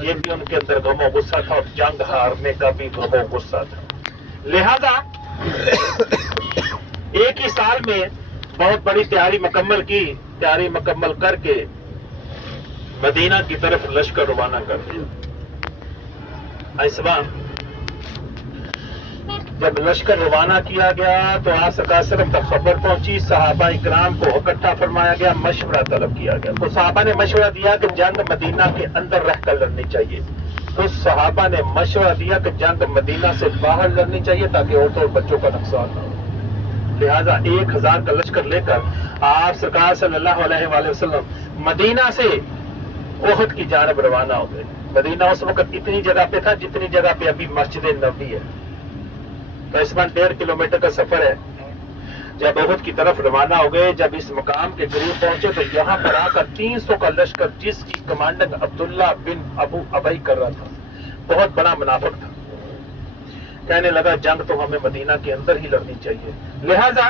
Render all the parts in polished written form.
ये भी उनके अंदर गमो गुस्सा था और जंग हारने का भी गमो गुस्सा था। लिहाजा एक ही साल में बहुत बड़ी तैयारी मुकम्मल की, तैयारी मुकम्मल करके मदीना की तरफ लश्कर रवाना कर दिया। इस बार जब लश्कर रवाना किया गया तो आप सरकार सिर्फ तक खबर पहुंची, सहाबा इकराम को इकट्ठा फरमाया गया, मशवरा तलब किया गया। तो सहाबा ने मशवरा दिया कि जंग मदीना के अंदर रहकर लड़नी चाहिए, तो सहाबा ने मशवरा दिया कि जंग मदीना से बाहर लड़नी चाहिए ताकि औरतों और बच्चों का नुकसान न हो। लिहाजा 1000 का लश्कर लेकर आप सरकार सल्लल्लाहु अलैहि वसल्लम मदीना से ओहद की जानब रवाना हो गए। मदीना उस वक्त इतनी जगह पे था जितनी जगह पे अभी मस्जिद नबवी है, तकरीबन 1.5 किलोमीटर का सफर है। जब ओहद की तरफ रवाना हो गए, जब इस मकाम के करीब पहुंचे तो यहाँ पर आकर 300 का लश्कर, जिसकी कमांडिंग अब्दुल्ला बिन अबू अबई कर रहा था, बहुत बड़ा मुनाफिक था, कहने लगा जंग तो हमें मदीना के अंदर ही लड़नी चाहिए। लिहाजा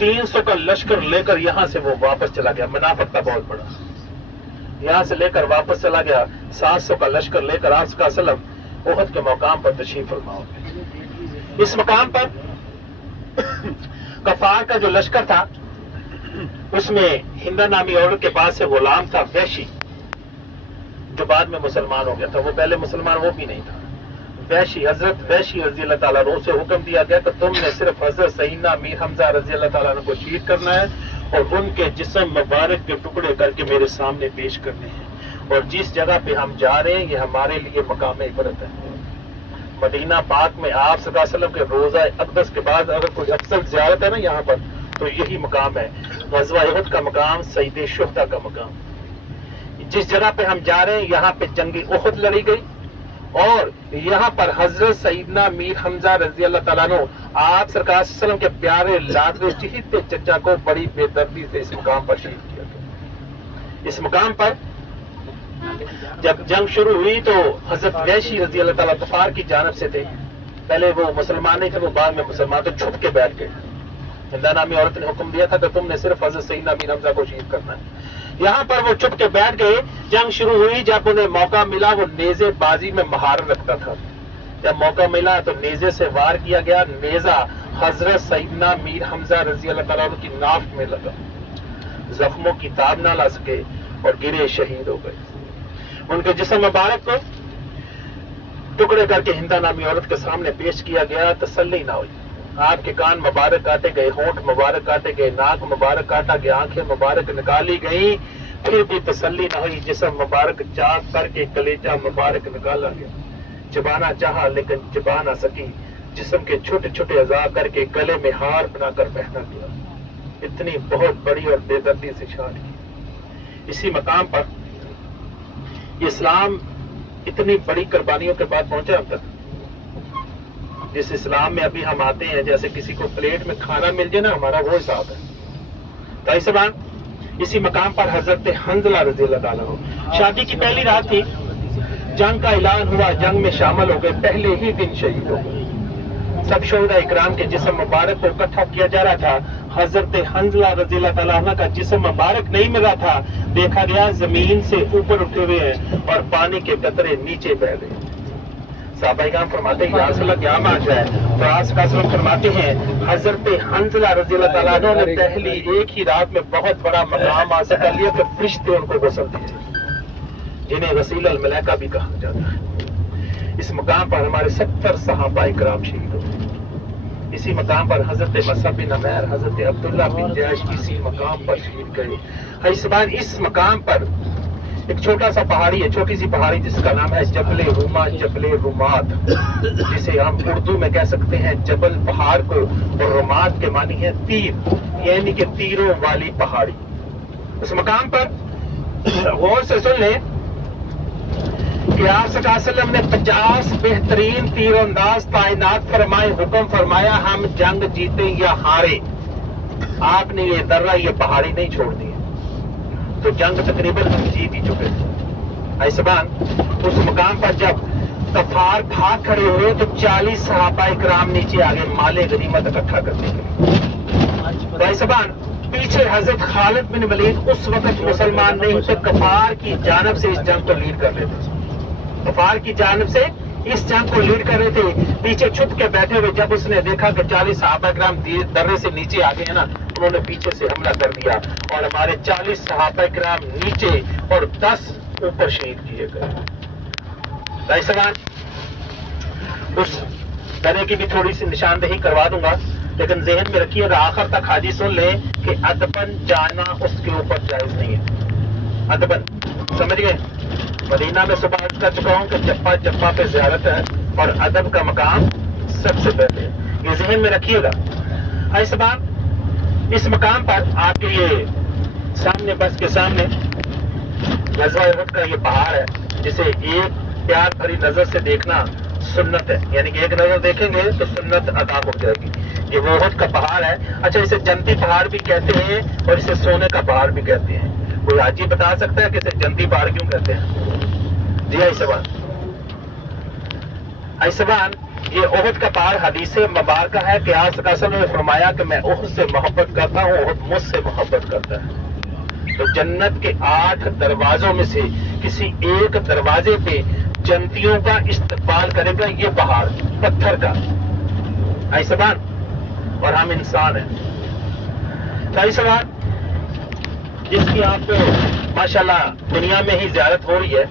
300 का लश्कर लेकर यहां से वो वापस चला गया। मुनाफिक था बहुत बड़ा, यहां से लेकर वापस चला गया। 700 का लश्कर लेकर आप सल्लम ओहद के मकाम पर तशरीफ फरमा हो गए। इस मकाम पर कफार का जो लश्कर था उसमें हिंदा नामी औरत के पास से गुलाम था वैशी, जो बाद में मुसलमान हो गया था। वो पहले मुसलमान वो भी नहीं था। वैशी, हजरत वैशी रजी अल्लाह ताला अन्हु से हुक्म दिया गया कि तुमने सिर्फ हजरत सईदना मीर हमजा रजी अल्लाह ताला अन्हु को शहीद करना है और उनके जिस्म मुबारक के टुकड़े करके मेरे सामने पेश करने हैं। और जिस जगह पे हम जा रहे हैं ये हमारे लिए मकाम इबरत है। मदीना पाक में आप सल्लल्लाहु अलैहि वसल्लम के रोजा अक़दस के बाद अगर कोई अफसल ज़ियारत है ना यहाँ पर, तो यही मकाम है। ग़ज़वा उहद का मकाम, सईद शुहदा का मकाम। जिस जगह पे हम जा रहे हैं यहाँ पे जंगी उहद लड़ी गई और यहाँ पर हजरत सईदना मीर हमजा रजी अल्लाह ताला अन्हु आप सरकार सल्लल्लाहु अलैहि वसल्लम के प्यारे लाडले चहीते चचा को बड़ी बेदर्दी से इस मकाम पर शहीद किया गया। इस मकाम पर जब जंग शुरू हुई तो हजरत वैशी रजी अल्लाह ताला कफार की जानब से थे। पहले वो मुसलमान नहीं थे, वो बाद में मुसलमान, तो छुप के बैठ गए। हिंदा नामी औरत ने हुक्म दिया था कि तुमने सिर्फ हजरत सईदना मीर हमजा को शहीद करना है। यहाँ पर वो छुप के बैठ गए। जंग शुरू हुई, जब उन्हें मौका मिला वो नेज़े बाजी में महारत रखता था। जब मौका मिला तो नेज़े से वार किया गया। नेज़ा हजरत सईदना मीर हमजा रजी अल्लाह ताला की नाफ में लगा, जख्मों की ताब ना ला सके और गिरे, शहीद हो गए। उनके जिस्म मुबारक को टुकड़े करके हिंदा नामी औरत के सामने पेश किया गया। तसल्ली ना हुई। आपके कान मुबारक काटे गए, होंठ मुबारक काटे गए, नाक मुबारक काटा गया, आंखें मुबारक निकाली गई, फिर भी तसल्ली न हुई। जिस्म मुबारक चाक करके कलेजा मुबारक निकाला गया। चबाना चाहा लेकिन चबा ना सकी। जिस्म के छोटे छोटे अज़ा करके गले में हार बनाकर पहना गया। इतनी बहुत बड़ी और बेदर्दी से शान की। इसी मकाम पर इस्लाम इतनी बड़ी कुर्बानियों के बाद पहुंचा अब तक। जिस इस्लाम में अभी हम आते हैं, जैसे किसी को प्लेट में खाना मिल जाए ना, हमारा वो हिसाब है। तो इस बार इसी मकाम पर हजरत हंजला रज़ी अल्लाह ताला अन्हु, शादी की पहली रात थी, जंग का ऐलान हुआ, जंग में शामिल हो गए, पहले ही दिन शहीद हो गए। सब शोहदा इकराम के जिस्म मुबारक को इकट्ठा किया जा रहा था। हजरत हंजला रज़ी अल्लाह ताला अन्हु का जिस्म मुबारक नहीं मिला था। देखा गया जमीन से ऊपर उठे हुए हैं और पानी के कतरे नीचे बह गए। साहबा-ए-किराम फरमाते हैं या रसूल अल्लाह क्या मांग रहा है? तो आप फरमाते हैं हजरत हंजला रज़ी अल्लाह ताला अन्हु ने पहली एक ही रात में बहुत बड़ा मकाम हासिल कर लिया कि फरिश्ते उनको गुस्ल दिए, जिन्हें वसील अल मलाइका भी कहा जाता है। इस मकाम पर हमारे 70 सहाबा-ए-किराम शहीद हुए। इसी मकाम पर हजरत मसअब बिन उमैर, हजरत अब्दुल्ला बिन जैश इसी मकाम पर शहीद गए। इस बार इस मकाम पर एक छोटा सा पहाड़ी है, छोटी सी पहाड़ी जिसका नाम है जबले रुमा, जबले रुमात, जिसे हम उर्दू में कह सकते हैं जबल पहाड़ को, और रुमात के मानी है तीर, यानी कि तीरों वाली पहाड़ी। उस मकाम पर गौर से सुन लें कि आप सल्लल्लाहु अलैहि वसल्लम ने 50 बेहतरीन तीरंदाज तैनात फरमाए, हुक्म फरमाया हम जंग जीते या हारे, आपने ये दर्रा ये पहाड़ी नहीं छोड़नी है। तो जंग तकरीबन हम जीत ही चुके थे। ऐसबान उस मकाम पर जब कफार भाग खड़े हुए तो 40 सहाबा-ए-किराम नीचे आ गए माले गनीमत इकट्ठा करने के लिए। तो ऐसबान پیچھے حضرت خالد بن ولید اس وقت مسلمان نہیں تھے، کفار کی جانب سے اس جنگ کو لیڈ کر رہے تھے، کفار کی جانب سے اس جنگ کو لیڈ کر رہے تھے، پیچھے چھپ کے بیٹھے ہوئے. جب اس نے دیکھا کہ 40 صحابہ کرام درے سے نیچے آ گئے ہیں نا، انہوں نے پیچھے سے حملہ کر دیا اور ہمارے 40 صحابہ کرام نیچے اور 10 اوپر شہید کیے گئے. بھائی سوال اس درے کی بھی تھوڑی سی نشاندہی کروا دوں گا، لیکن ذہن میں رکھیے گا آخر تک حاجی سن لیں کہ ادبن جانا اس کے اوپر جائز نہیں ہے. ادبن سمجھ گئے؟ مدینہ میں صبح عرض کر چکا ہوں کہ جپا جپا پہ زیارت ہے اور ادب کا مقام سب سے پہلے ہے. یہ ذہن میں رکھیے گا. اس بات اس مقام پر آپ کے یہ سامنے بس کے سامنے غزوہ احد کا یہ پہاڑ ہے، جسے ایک پیار بھری نظر سے دیکھنا سنت ہے، یعنی کہ ایک نظر دیکھیں گے تو سنت ادا ہو جائے گی. یہ وہ احد کا پہاڑ ہے. اچھا، اسے جنتی پہاڑ بھی کہتے ہیں اور اسے سونے کا پہاڑ بھی کہتے ہیں. کوئی حاجی بتا سکتا ہے کہ اسے جنتی پہاڑ کیوں کہتے ہیں؟ جی ایسبان یہ احد کا پہاڑ حدیث مبارکہ ہے کہ آج کا نے فرمایا کہ میں احد سے محبت کرتا ہوں، احد مجھ سے محبت کرتا ہے. تو جنت کے 8 دروازوں میں سے کسی ایک دروازے پہ جنتیوں کا استقبال کرے گا یہ پہاڑ پتھر کا. ایسبان اور ہم انسان ہیں. ایسبان جس کی آپ کو ماشاءاللہ دنیا میں ہی زیارت ہو رہی ہے،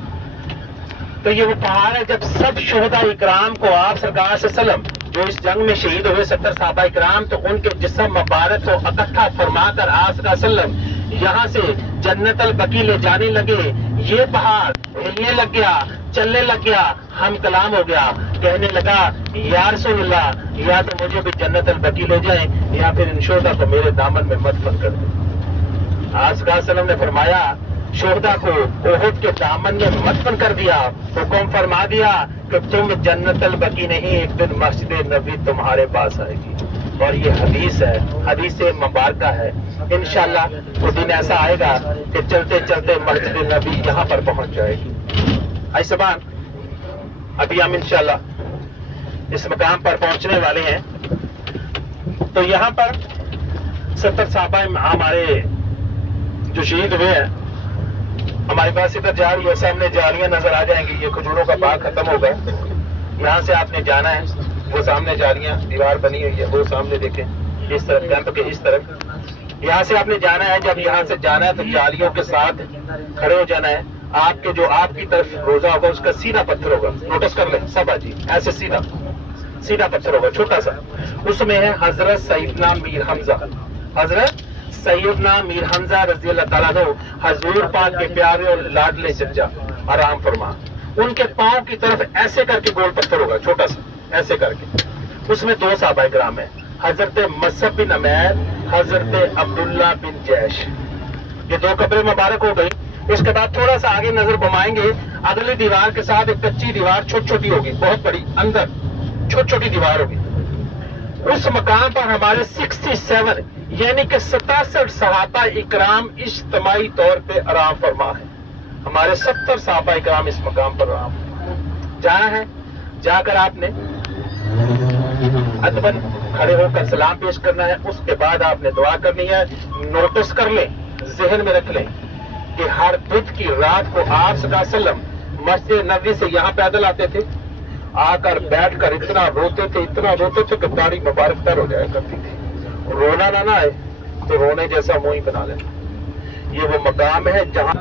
تو یہ وہ پہاڑ ہے جب سب شہداء اکرام کو آپ سرکار صلی اللہ علیہ وسلم جو اس جنگ میں شہید ہوئے 70 صحابہ اکرام، تو ان کے جسم مبارک کو اکٹھا فرما کر آپ صلی اللہ علیہ وسلم یہاں سے جنت البقیع لے جانے لگے. یہ پہاڑ ہلنے لگ گیا، چلنے لگ گیا، ہم کلام ہو گیا، کہنے لگا یا رسول اللہ، یا تو مجھے بھی جنت البقیع لے جائیں یا پھر ان شہداء کو میرے دامن میں مدفن کر دیں. آپ صلی اللہ علیہ وسلم نے فرمایا شہداء کو احد کے دامن میں مدفن کر دیا. حکم فرما دیا کہ تم جنت البقیع نہیں، ایک دن مسجد نبی تمہارے پاس آئے گی. اور یہ حدیث ہے، حدیث مبارکہ ہے. انشاءاللہ وہ دن ایسا آئے گا کہ چلتے چلتے مسجد نبی یہاں پر پہنچ جائے گی. ایسبان ابھی ہم انشاءاللہ اس مقام پر پہنچنے والے ہیں. تو یہاں پر 70 صحابہ ہمارے جو شہید ہوئے ہیں، ہمارے پاس ادھر جا رہی ہے، سامنے جالیاں نظر آ جائیں گی. یہ کھجوروں کا باغ ختم ہوگا، یہاں سے آپ نے جانا ہے. وہ سامنے جالیاں دیوار بنی ہوئی ہے، وہ سامنے دیکھیں، اس طرف کیمپ کے اس طرف یہاں سے آپ نے جانا ہے. جب یہاں سے جانا ہے تو جالیوں کے ساتھ کھڑے ہو جانا ہے. آپ کے جو آپ کی طرف روزہ ہوگا اس کا سیدھا پتھر ہوگا، نوٹس کر لیں سب آجی، ایسے سیدھا پتھر ہوگا چھوٹا سا. اس میں ہے حضرت سیدنا میر حمزہ، حضرت سیدنا میر حمزہ رضی اللہ تعالیٰ عنہ، حضور پاک کے پیارے اور لاڈلے چچا، آرام فرما. ان کے پاؤں کی طرف ایسے کر کے گول پتھر ہوگا چھوٹا سا، ایسے کر کے. اس میں 2 صحابہ کرام ہیں، حضرت مصعب بن عمیر، حضرت عبداللہ بن جیش. یہ 2 قبریں مبارک ہو گئی. اس کے بعد تھوڑا سا آگے نظر گھمائیں گے، اگلی دیوار کے ساتھ ایک کچی دیوار چھوٹی چھوٹی ہوگی، بہت بڑی اندر چھوٹی چھوٹی دیوار ہوگی. اس مقام پر ہمارے 67 یعنی کہ 67 صحابہ اکرام اجتماعی طور پہ آرام فرما ہے. ہمارے 70 صحابہ اکرام اس مقام پر آرام جانا ہے. جا کر آپ نے ادبن کھڑے ہو کر سلام پیش کرنا ہے. اس کے بعد آپ نے دعا کرنی ہے. نوٹس کر لیں، ذہن میں رکھ لیں کہ ہر بدھ کی رات کو آپ صلی اللہ علیہ وسلم مسجد نبوی سے یہاں پیدل آتے تھے. آ کر بیٹھ کر اتنا روتے تھے کہ داڑھی مبارک تر ہو جایا کرتی تھی. رونا نہ آئے تو رونے جیسا منہ ہی بنا لینا. یہ وہ مقام ہے جہاں